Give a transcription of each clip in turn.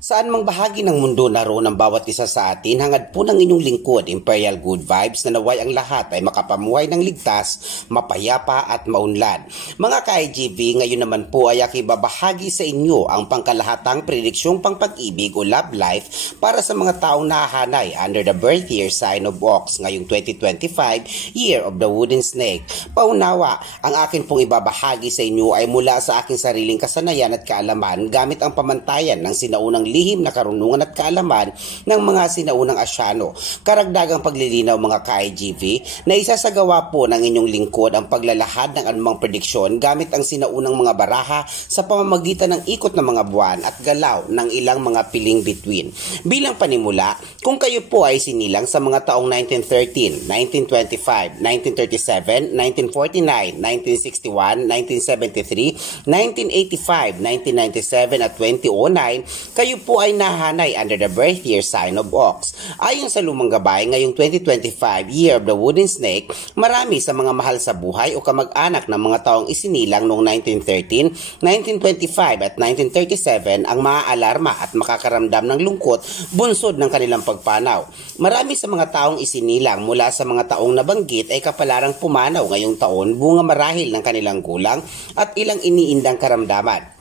Saan mang bahagi ng mundo naroon ang bawat isa sa atin, hangad po ng inyong lingkod, Imperial Good Vibes, na naway ang lahat ay makapamuhay ng ligtas, mapayapa at maunlad. Mga ka-IGV, ngayon naman po ay akibabahagi sa inyo ang pangkalahatang prediksyong pangpag-ibig o love life para sa mga taong nahahanay under the birth year sign of Ox ngayong 2025, Year of the Wooden Snake. Paunawa, ang akin pong ibabahagi sa inyo ay mula sa aking sariling kasanayan at kaalaman gamit ang pamantayan ng sinaunang lihim na karunungan at kaalaman ng mga sinaunang Asyano. Karagdagang paglilinaw mga ka-IGV na isasagawa po ng inyong lingkod ang paglalahad ng anumang prediksyon gamit ang sinaunang mga baraha sa pamamagitan ng ikot ng mga buwan at galaw ng ilang mga piling bituin. Bilang panimula, kung kayo po ay sinilang sa mga taong 1913, 1925, 1937, 1949, 1961, 1973, 1985, 1997 at 2009, kayo po ay nahanay under the birth year sign of Ox. Ayon sa lumang gabay, ngayong 2025, Year of the Wooden Snake, marami sa mga mahal sa buhay o kamag-anak ng mga taong isinilang noong 1913, 1925 at 1937 ang maaalarma at makakaramdam ng lungkot bunsod ng kanilang pagpanaw. Marami sa mga taong isinilang mula sa mga taong nabanggit ay kapalarang pumanaw ngayong taon, bunga marahil ng kanilang gulang at ilang iniindang karamdaman.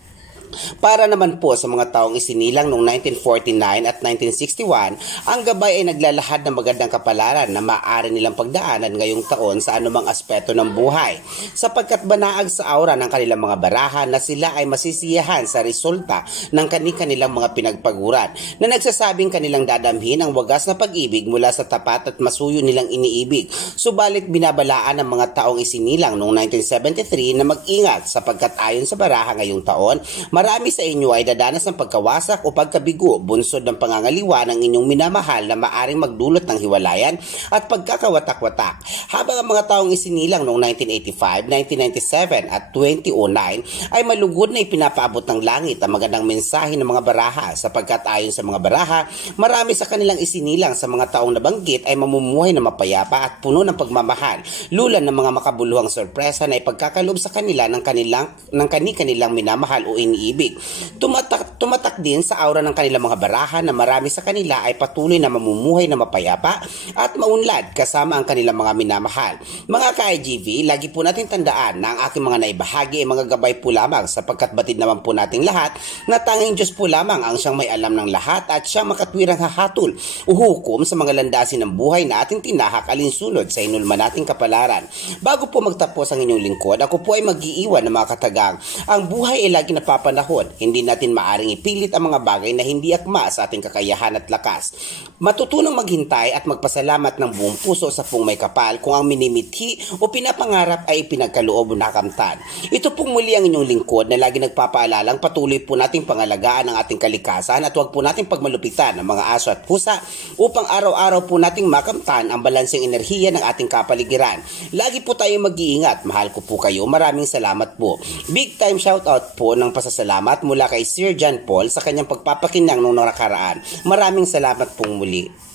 Para naman po sa mga taong isinilang noong 1949 at 1961, ang gabay ay naglalahad ng magandang kapalaran na maaari nilang pagdaanan ngayong taon sa anumang aspeto ng buhay, sapagkat banaag sa aura ng kanilang mga baraha na sila ay masisiyahan sa resulta ng kanilang mga pinagpaguran, na nagsasabing kanilang dadamhin ang wagas na pag-ibig mula sa tapat at masuyo nilang iniibig. Subalit binabalaan ng mga taong isinilang noong 1973 na mag-ingat, sapagkat ayon sa baraha ngayong taon, marami sa inyo ay dadanas ng pagkawasak o pagkabigo bunsod ng pangangaliwa ng inyong minamahal na maaring magdulot ng hiwalayan at pagkakawatak-watak. Habang ang mga taong isinilang noong 1985, 1997 at 2009 ay malugod na ipinapaabot ng langit ang magandang mensahe ng mga baraha, sapagkat ayon sa mga baraha, marami sa kanilang isinilang sa mga taong nabanggit ay mamumuhay na mapayapa at puno ng pagmamahal, lulan ng mga makabuluhang sorpresa na ipagkakaloob sa kanila ng kanilang minamahal o iniibig. Tumatak din sa aura ng kanilang mga baraha na marami sa kanila ay patuloy na mamumuhay na mapayapa at maunlad kasama ang kanilang mga minamahal. Mga ka-IGV, lagi po natin tandaan na ang aking mga naibahagi ay mga gabay po lamang, sapagkat batid naman po nating lahat na tanging Diyos po lamang ang siyang may alam ng lahat at siyang makatwirang hahatol o hukom sa mga landasin ng buhay na ating tinahak alinsunod sa inulma nating kapalaran. Bago po magtapos ang inyong lingkod, ako po ay mag-iiwan ng mga katagang ang buhay ay lagi napapanahon. Hindi natin maaring ipilit ang mga bagay na hindi akma sa ating kakayahan at lakas. Matutunang maghintay at magpasalamat ng buong puso sa pong may kapal kung ang minimithi o pinapangarap ay pinagkaloob o nakamtan. Ito pong muli ang inyong lingkod na lagi nagpapaalalang patuloy po nating pangalagaan ang ating kalikasan at huwag po nating pagmalupitan ng mga aso at pusa upang araw-araw po nating makamtan ang balanseng enerhiya ng ating kapaligiran. Lagi po tayo mag-iingat. Mahal ko po kayo. Maraming salamat po. Big time shoutout po ng pasasalamat mula kay Sir John Paul sa kanyang pagpapakinang noong nakaraan. Maraming salamat pong muli.